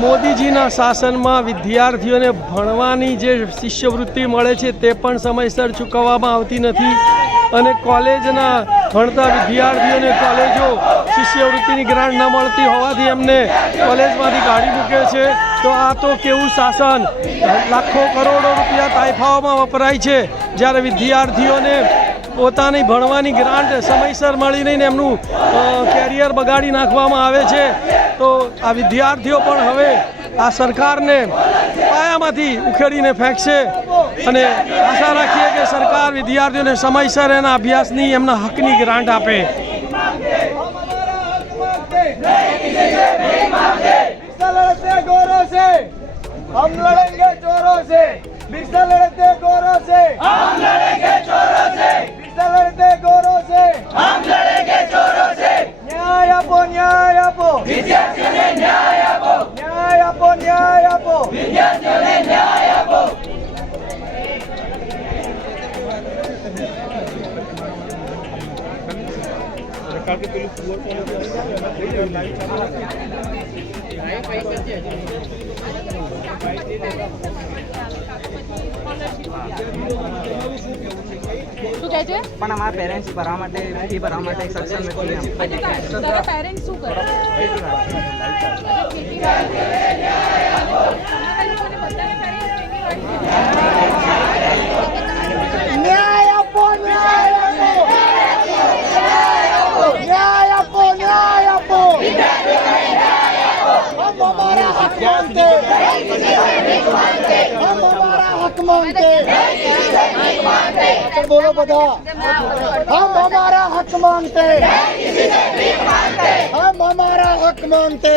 મોદીજીના શાસનમાં વિદ્યાર્થીઓને ભણવાની જે શિષ્યવૃત્તિ મળે છે તે પણ સમયસર ચૂકવવામાં આવતી નથી અને કોલેજના ભણતા વિદ્યાર્થીઓને કોલેજો શિષ્યવૃત્તિની ગ્રાન્ટ ન મળતી હોવાથી એમને કોલેજમાંથી કાઢી મૂકે છે. તો આ તો કેવું શાસન! લાખો કરોડો રૂપિયા તાઇફાઓમાં વપરાય છે જ્યારે વિદ્યાર્થીઓને પોતાની ભણવાની ગ્રાન્ટ સમયસર મળી નહીં ને એમનું કેરિયર બગાડી નાખવામાં આવે છે. તો આ વિદ્યાર્થીઓ પણ હવે આ સરકારને પાયામાંથી ઉખેડીને ફેંકશે અને આશા રાખીએ કે સરકાર વિદ્યાર્થીઓને સમયસર એના અભ્યાસની એમના હકની ગ્રાન્ટ આપે. हम लड़ेंगे चोरों से, भिक्षा लड़ते गोरों से, हम लड़ेंगे चोरों से, भिक्षा लड़ते गोरों से, हम लड़ेंगे चोरों से. न्याय आपो, न्याय आपो, विद्यार्थियों न्याय आपो, न्याय आपो, न्याय आपो, विद्यार्थियों न्याय आपो. શું કહે છે? પણ અમારા પેરેન્ટ્સ ભરવા માટે ફી ભરવા માટે સક્ષમ નથી. તારા પેરેન્ટ્સ શું કરે? न्याय आपो, न्याय आपो, न्याय आपो, न्याय आपो. हम हमारा हक मांगते, हम हमारा हक मांगते. बोलो बता. हम हमारा हक मांगते, हम हमारा हक मांगते.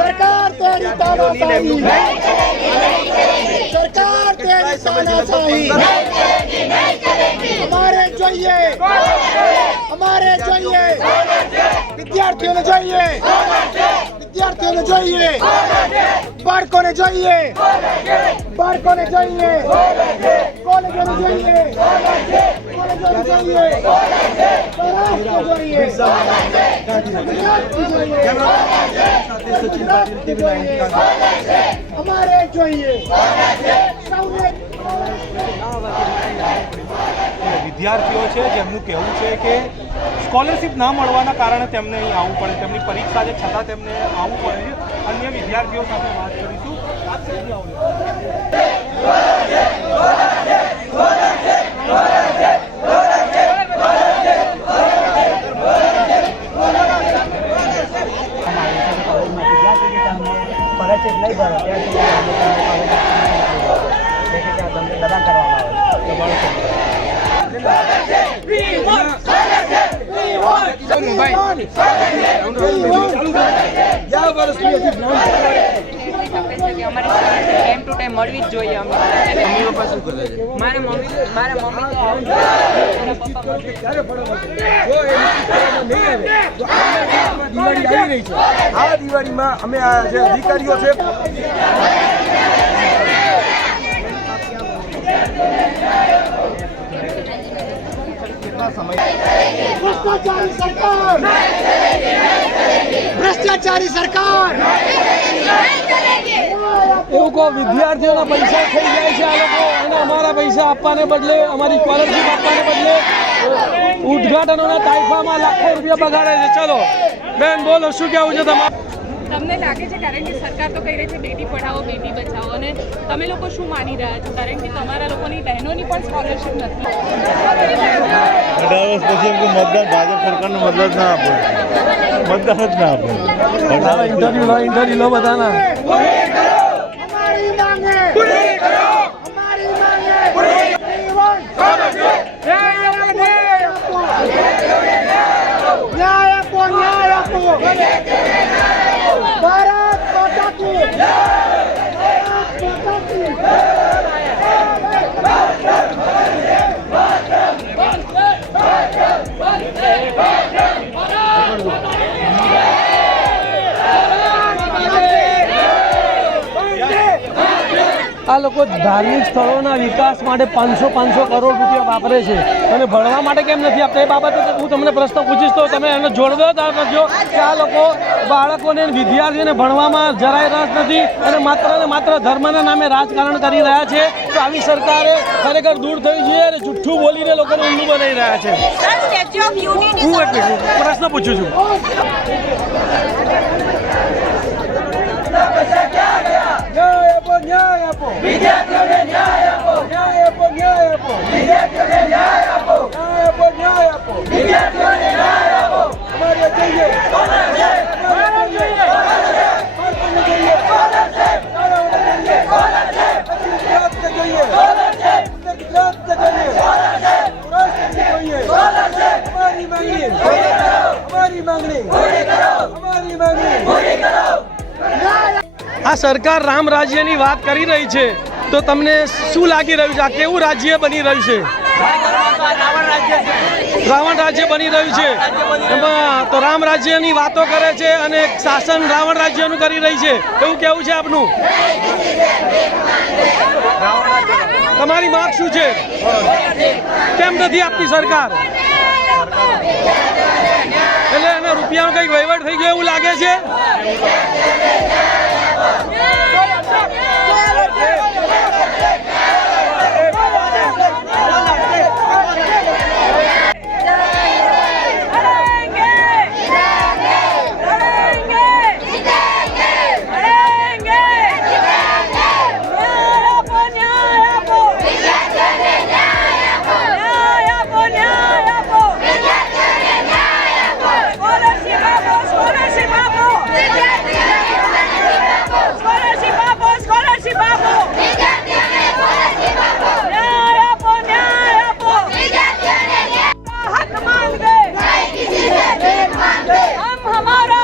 सरकार तेरी तानाशाही, सरकार तेरी तानाशाही हमारे चाहिए, हमारे चाहिए. विद्यार्थियों चाहिए, विद्यार्थियों चाहिए, बाળકો ને જોઈએ, બાળકો ને જોઈએ, કોલેજો ને જોઈએ, કોલેજો ને જોઈએ, રાષ્ટ્ર જોઈએ, અમારે જોઈએ. વિદ્યાર્થીઓ છે જેમનું કહેવું છે કે સ્કોલરશીપ ના મળવાના કારણે તેમને અહીં આવવું પડે, તેમની પરીક્ષા છે છતાં તેમને આવવું પડે છે. અન્ય વિદ્યાર્થીઓ સાથે વાત કરીશું. આપ ક્યાંથી આવો છો? નહીં ભરો ત્યાં તમને દબાણ કરવામાં ટાઈમ ટુ ટાઈમ મળવી જ જોઈએ. મમ્મી પપ્પા શું કરે છે? મારા મમ્મી દિવાળી આવી રહી છે. આ દિવાળીમાં અમે આ જે અધિકારીઓ છે भ्रष्टाचारी सरकार, भ्रष्टाचारी सरकार. એવું કહો વિદ્યાર્થીઓના પૈસા થઈ જાય છે આ લોકો અને અમારા પૈસા આપવાને બદલે અમારી સ્કોલરશીપ આપવાને બદલે ઉદ્ઘાટનોના તાઇફામાં લાખો રૂપિયા બગાડે છે. ચલો બેન બોલો શું કહેવું છે તમારે? તમને લાગે છે કારણ કે સરકાર તો કહી રહી છે બેટી પઢાઓ બેટી બચાવો અને તમે લોકો શું માની રહ્યા છો કારણ કે તમારા લોકોની બહેનોની પણ સ્કોલરશીપ નથી? 18 વર્ષ પછી એમ મતદાન ભાજપ સરકારનું મતદાન ના આપે, મતદાન જ ના આપે. ઇન્ટરવ્યુ લો બધાના. हमारी मांगे पूरी करो, हमारी मांगे पूरी करो. न्याय आपो, न्याय आपो, न्याय आपो. भारत माता की जय, भारत माता की जय. આ લોકો ધાર્મિક સ્થળોના વિકાસ માટે 500 કરોડ રૂપિયા વાપરે છે અને ભણવા માટે કેમ નથી આપતા? એ બાબતે હું તમને પ્રશ્ન પૂછીશ તો તમે એને જોડદો કરજો કે આ લોકો બાળકોને વિદ્યાર્થીઓને ભણવામાં જરાય રસ નથી અને માત્ર ધર્મના નામે રાજકારણ કરી રહ્યા છે. તો આવી સરકારે ખરેખર દૂર થઈ જોઈએ અને જુઠ્ઠું બોલીને લોકોને ઊંધું બનાવી રહ્યા છે. હું પ્રશ્ન પૂછું છું. ન્યાય આપો, ન્યાય આપો. વિદ્યાર્થીઓને ન્યાય આપો. ન્યાય આપો, ન્યાય આપો. વિદ્યાર્થીઓને ન્યાય આપો. ન્યાય આપો, ન્યાય આપો. વિદ્યાર્થીઓને ન્યાય આપો. અમારે જોઈએ સ્કોલરશિપ. અમારે જોઈએ સ્કોલરશિપ. અમારે જોઈએ સ્કોલરશિપ. સ્કોલરશિપ. ગુજરાત જોઈએ સ્કોલરશિપ. ગુજરાત જોઈએ સ્કોલરશિપ. રાષ્ટ્ર જોઈએ સ્કોલરશિપ. અમારી માંગણી પૂરી કરો. અમારી માંગણી પૂરી કરો. અમારી માંગણી પૂરી કરો. આ સરકાર રામ રાજ્યની વાત કરી રહી છે તો તમને શું લાગી રહ્યું છે? આ કેવું રાજ્ય બની રહ્યું છે? રાવણ રાજ્ય બની રહ્યું છે. એમાં તો રામ રાજ્યની વાતો કરે છે અને શાસન રાવણ રાજ્યનું કરી રહી છે, એવું કેવું છે આપનું? તમારી માંગ શું છે? કેમ નથી આપતી સરકાર? એટલે એના રૂપિયાનો કંઈક વહીવટ થઈ ગયો એવું લાગે છે? हम हमारा